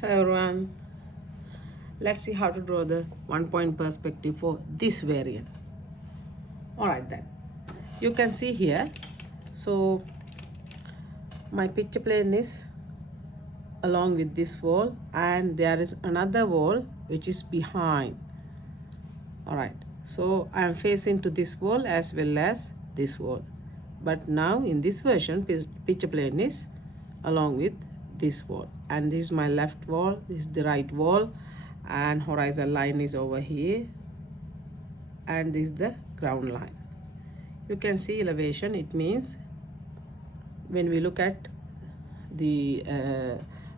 Hello everyone, let's see how to draw the 1 point perspective for this variant. Alright then, you can see here, so my picture plane is along with this wall and there is another wall which is behind. Alright, so I am facing to this wall as well as this wall, but now in this version picture plane is along with this wall, and this is my left wall, this is the right wall, and horizontal line is over here, and this is the ground line. You can see elevation. It means when we look at the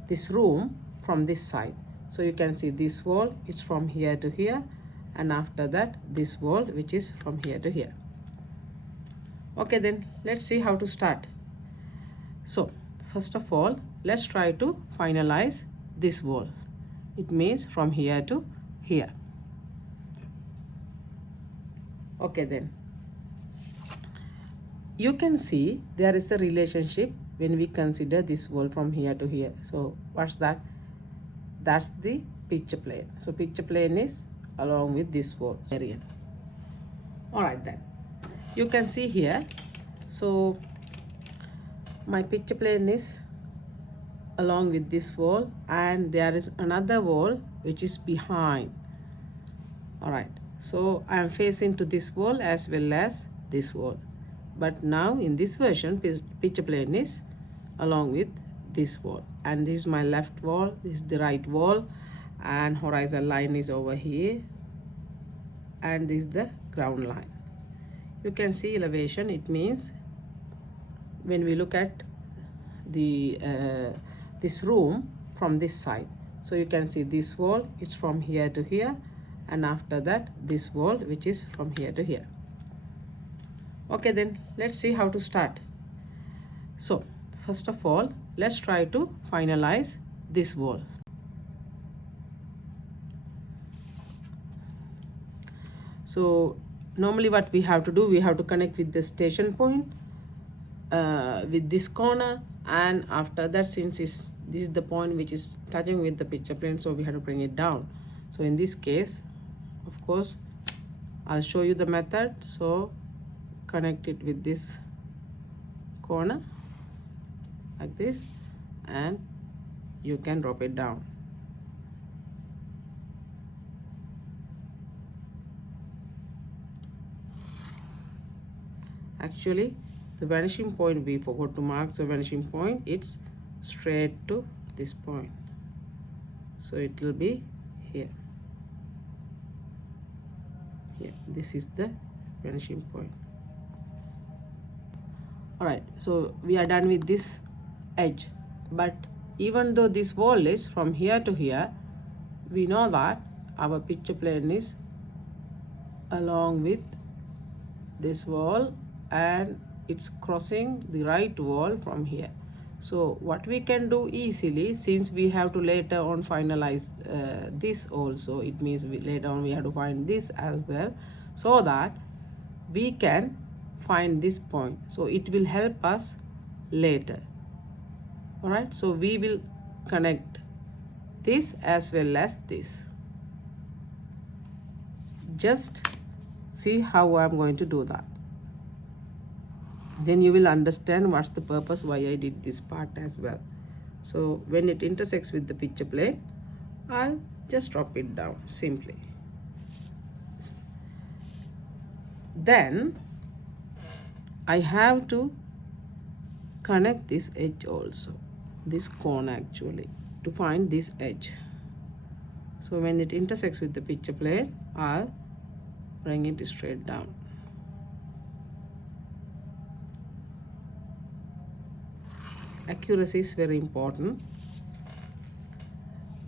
this room from this side, so you can see this wall, it's from here to here, and after that this wall which is from here to here. Okay, then let's see how to start. So first of all, let's try to finalize this wall. It means from here to here. Okay, then you can see there is a relationship when we consider this wall from here to here. So what's that? That's the picture plane. So picture plane is along with this wall area. All right, then you can see here, so my picture plane is along with this wall and there is another wall which is behind. All right, so I am facing to this wall as well as this wall, but now in this version picture plane is along with this wall, and this is my left wall, this is the right wall, and horizontal line is over here, and this is the ground line. You can see elevation. It means when we look at the this room from this side, so you can see this wall, it's from here to here, and after that this wall which is from here to here. Okay, then let's see how to start. So first of all, let's try to finalize this wall. So normally what we have to do, we have to connect with the station point with this corner, and after that, since this is the point which is touching with the picture plane, so we have to bring it down. So in this case, of course, I'll show you the method. So connect it with this corner like this, and you can drop it down. Actually, the vanishing point we forgot to mark, so vanishing point, it's straight to this point, so it will be here. This is the vanishing point. All right, so we are done with this edge, but even though this wall is from here to here, we know that our picture plane is along with this wall and it's crossing the right wall from here. So what we can do easily, since we have to later on finalize this also, it means later on we have to find this as well, so that we can find this point, so it will help us later. All right, so we will connect this as well as this. Just see how I'm going to do that, then you will understand what's the purpose why I did this part as well. So when it intersects with the picture plane, I'll just drop it down simply. Then I have to connect this edge also, this corner actually, to find this edge. So when it intersects with the picture plane, I'll bring it straight down. Accuracy is very important.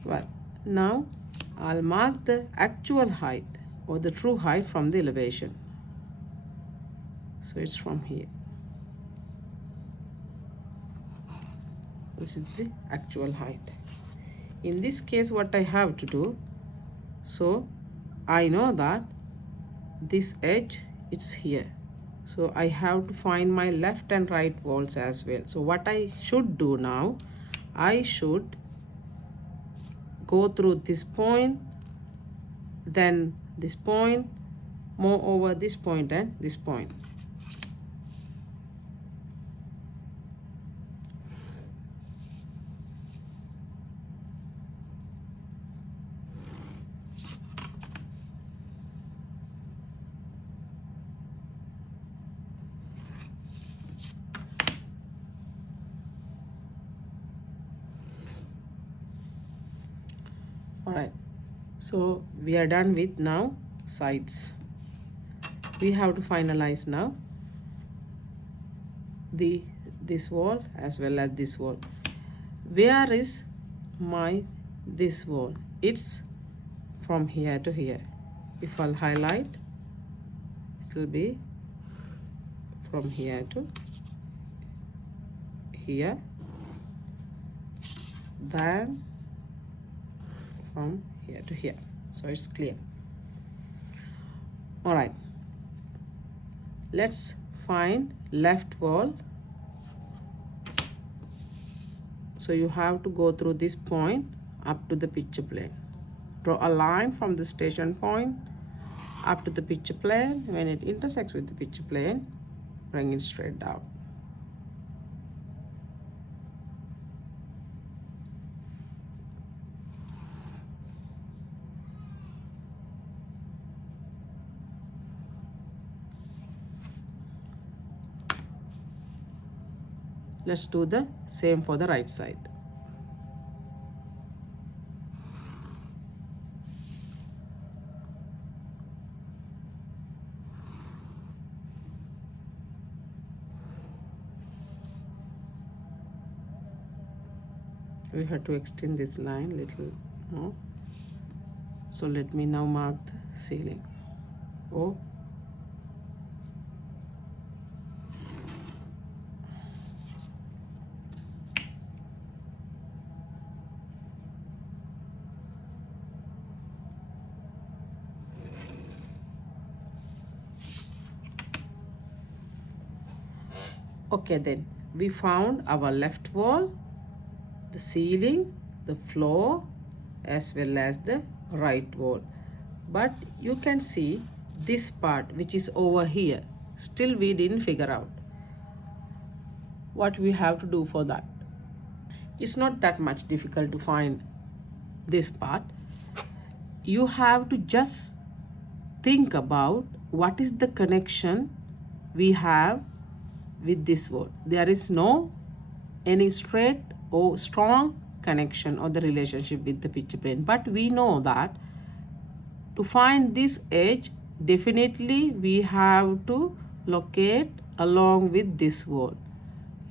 Well, now I'll mark the actual height or the true height from the elevation. So it's from here. This is the actual height. In this case, what I have to do, so I know that this edge, it's here, so I have to find my left and right walls as well. So what I should do now, I should go through this point, then this point, moreover this point and this point. Alright, so we are done with now sides. We have to finalize now this wall as well as this wall. Where is this wall? It's from here to here. If I'll highlight, it will be from here to here, then from here to here, so it's clear. All right, let's find left wall. So you have to go through this point up to the picture plane. Draw a line from the station point up to the picture plane. When it intersects with the picture plane, bring it straight down. Let's do the same for the right side. We have to extend this line little more. So let me now mark the ceiling. Oh, okay, then we found our left wall, the ceiling, the floor, as well as the right wall. But you can see this part which is over here, still we didn't figure out what we have to do for that. It's not that much difficult to find this part. You have to just think about what is the connection we have with this wall. There is no any straight or strong connection or the relationship with the picture plane, but we know that to find this edge, definitely we have to locate along with this wall.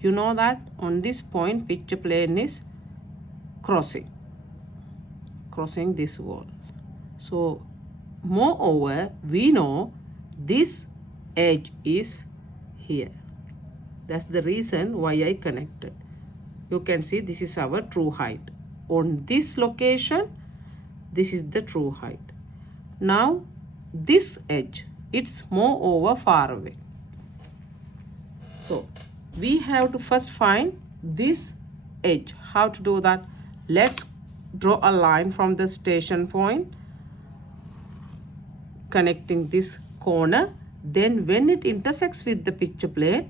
You know that on this point picture plane is crossing this wall. So moreover, we know this edge is here. That's the reason why I connected. You can see this is our true height. On this location, this is the true height. Now this edge, it's moreover far away. So we have to first find this edge. How to do that? Let's draw a line from the station point connecting this corner. Then when it intersects with the picture plane,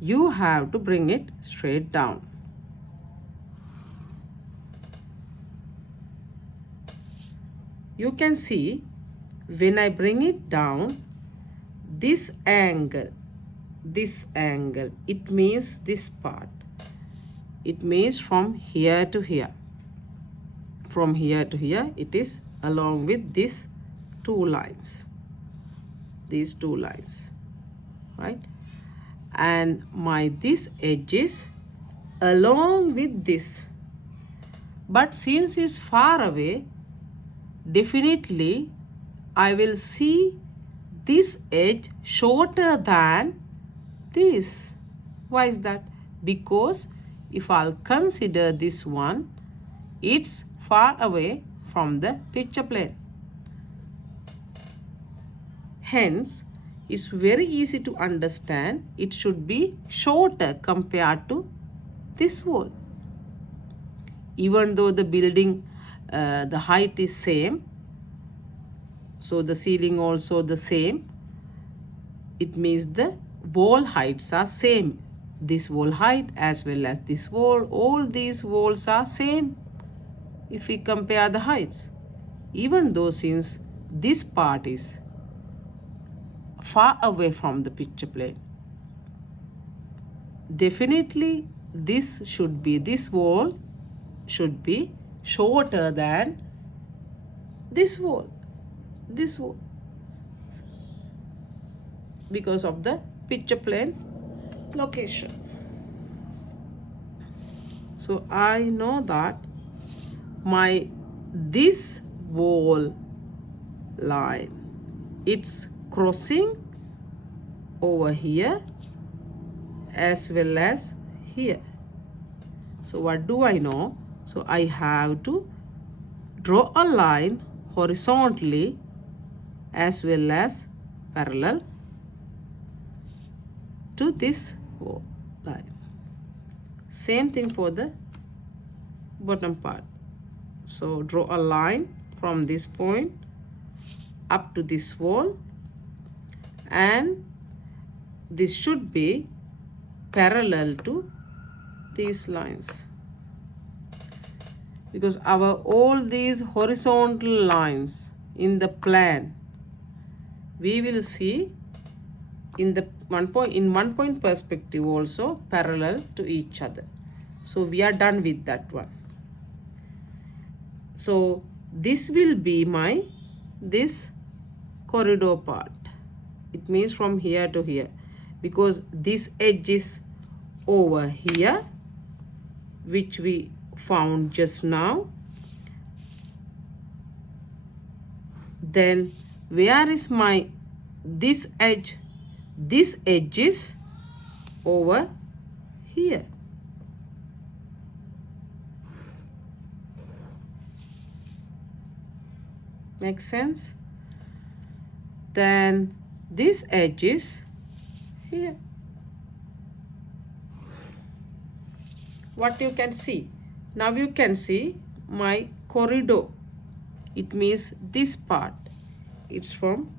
you have to bring it straight down. You can see when I bring it down, this angle, it means this part. It means from here to here. From here to here, it is along with these two lines. These two lines, right? And this edge is along with this. But since it's far away, definitely I will see this edge shorter than this. Why is that? Because if I'll consider this one, it's far away from the picture plane. Hence, it's very easy to understand it should be shorter compared to this wall. Even though the building the height is same, so the ceiling also the same. It means the wall heights are same. This wall height as well as this wall, all these walls are same if we compare the heights. Even though since this part is far away from the picture plane, definitely this wall should be shorter than this wall, because of the picture plane location. So I know that this wall line, it's crossing over here as well as here. So what do I know? So I have to draw a line horizontally as well as parallel to this wall line. Same thing for the bottom part. So draw a line from this point up to this wall, and this should be parallel to these lines, because all these horizontal lines in the plan we will see in the one point perspective also parallel to each other. So we are done with that one. So this will be this corridor part. It means from here to here, because this edge is over here, which we found just now. Then where is this edge? This edge is over here. Makes sense? Then this edge is here. What you can see? Now you can see my corridor. It means this part. It's from